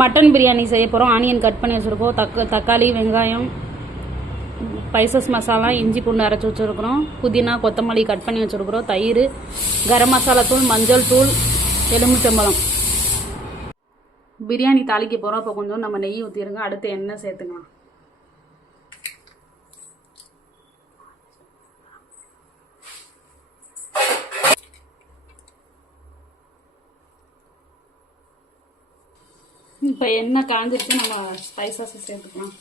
Mutton biryani செய்ய போகிறோம். Onion cut பண்ணி வச்சுருக்கோம். தக்காளி, வெங்காயம், ஸ்பைசஸ் மசாலா, இஞ்சி பூண்டு அரைச்சி வச்சுருக்குறோம். புதினா, கொத்தமல்லி கட் பண்ணி வச்சுருக்குறோம். தயிர், கரம் மசாலா தூள், மஞ்சள் தூள், எலுமிச்சம்பழம். பிரியாணி தாளிக்க போகிறோம். இப்போ கொஞ்சம் நம்ம நெய் ஊற்றிடுங்க. அடுத்து எண்ணெய் சேர்த்துக்கலாம். இப்போ எண்ணெய் காஞ்சிருச்சு. நம்ம ஸ்பைசஸ் சேர்த்துக்கலாம்.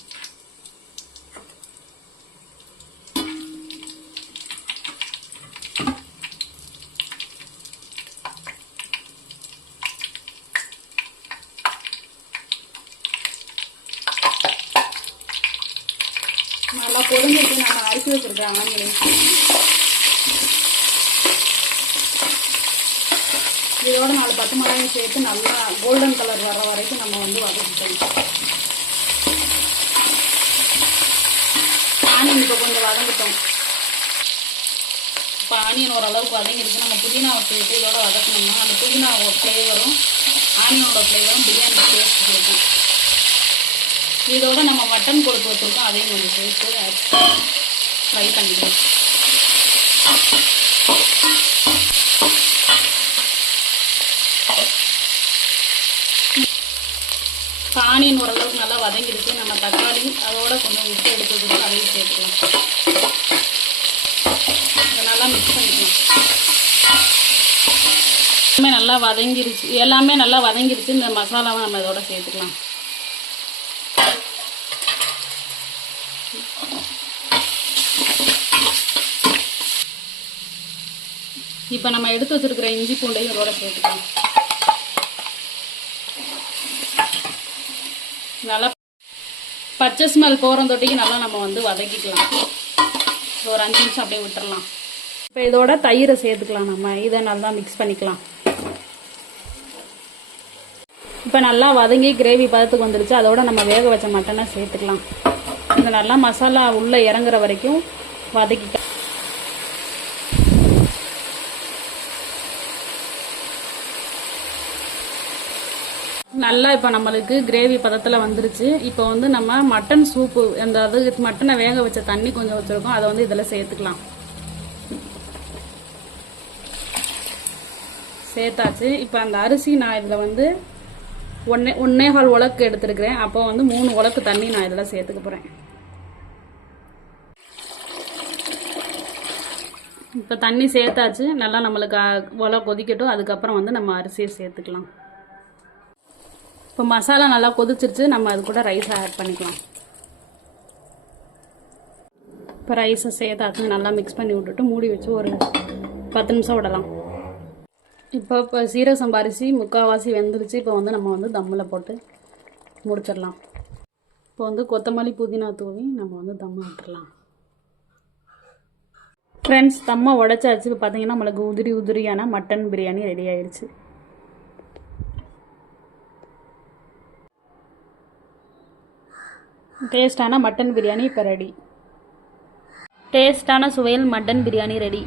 நல்லா பொரிஞ்சிட்டு நம்ம அரிசி வச்சிருக்க ஆனியன் இதோட 4 பச்சை மிளகாயும் சேர்த்து நல்லா கோல்டன் கலர் வர வரைக்கும் நம்ம வதக்கிக்கணும். ஆனியன் இப்போ கொஞ்சம் வதங்கிட்டோம். இப்போ ஆனியன் ஓரளவுக்கு வதங்கிடுச்சு. நம்ம புதினாவை சேர்த்து இதோட வதக்கணும்னா அந்த புதினாவோட ஃப்ளேவரும் ஆனியனோட ஃப்ளேவரும் பிரியாணி டேஸ்ட் கொடுக்கும். இதோட நம்ம மட்டன் கொழுப்பு வச்சுருக்கோம். அதையும் கொஞ்சம் சேர்த்து ஃப்ரை பண்ணிக்கலாம். ஆனியன் ஓரளவுக்கு நல்லா வதங்கிடுச்சு. நம்ம தக்காளி அதோட கொஞ்சம் உப்பு எடுத்து வச்சுருக்கோம். அதையும் சேர்த்துக்கலாம். இதை நல்லா மிக்ஸ் பண்ணிக்கலாம். எல்லாமே நல்லா வதங்கிருச்சு. இந்த மசாலாவை நம்ம இதோட சேர்த்துக்கலாம். இப்போ நம்ம எடுத்து வச்சிருக்கிற இஞ்சி பூண்டையும் இதோட சேர்த்துக்கலாம். நல்லா பச்சை ஸ்மெல் போகிற தொட்டிக்கு நல்லா நம்ம வதக்கிக்கலாம். ஒரு 5 நிமிஷம் அப்படியே விட்டுறலாம். இப்போ இதோட தயிரை சேர்த்துக்கலாம். நம்ம இதை நல்லா மிக்ஸ் பண்ணிக்கலாம். இப்போ நல்லா வதங்கி கிரேவி பதத்துக்கு வந்துடுச்சு. அதோட நம்ம வேக வச்ச மட்டனை சேர்த்துக்கலாம். இது நல்லா மசாலா உள்ளே இறங்குற வரைக்கும் வதக்கிக்கலாம். நல்லா இப்போ நம்மளுக்கு கிரேவி பதத்தில் வந்துருச்சு. இப்போ நம்ம மட்டன் சூப்பு மட்டனை வேக வச்ச தண்ணி கொஞ்சம் வச்சுருக்கோம். அதை இதில் சேர்த்துக்கலாம். சேர்த்தாச்சு. இப்போ அந்த அரிசி நான் இதில் 1.25 உலக்கு எடுத்துருக்கிறேன். அப்போ 3 உலக்கு தண்ணி நான் இதில் சேர்த்துக்க போகிறேன். இப்போ தண்ணி சேர்த்தாச்சு. நல்லா நம்மளுக்கு உலை கொதிக்கட்டும். அதுக்கப்புறம் நம்ம அரிசியை சேர்த்துக்கலாம். இப்போ மசாலா நல்லா கொதிச்சிருச்சு. நம்ம அது கூட ரைஸை ஆட் பண்ணிக்கலாம். இப்போ ரைஸை சேர்த்தாச்சு. நல்லா மிக்ஸ் பண்ணி விட்டுட்டு மூடி வச்சு ஒரு 10 நிமிஷம் விடலாம். இப்போ சீரக சம்பா அரிசி முக்கால்வாசி வெந்துருச்சு. இப்போ நம்ம தம்மில் போட்டு முடிச்சிடலாம். இப்போ கொத்தமல்லி புதினா தூவி நம்ம தம்மை விட்டுடலாம். ஃப்ரெண்ட்ஸ், தம்மை உடைச்சாச்சு. இப்போ பார்த்தீங்கன்னா நம்மளுக்கு உதிரியான மட்டன் பிரியாணி ரெடி ஆயிடுச்சு. டேஸ்டான மட்டன் பிரியாணி இப்போ ரெடி. டேஸ்டான சுவையில் மட்டன் பிரியாணி ரெடி.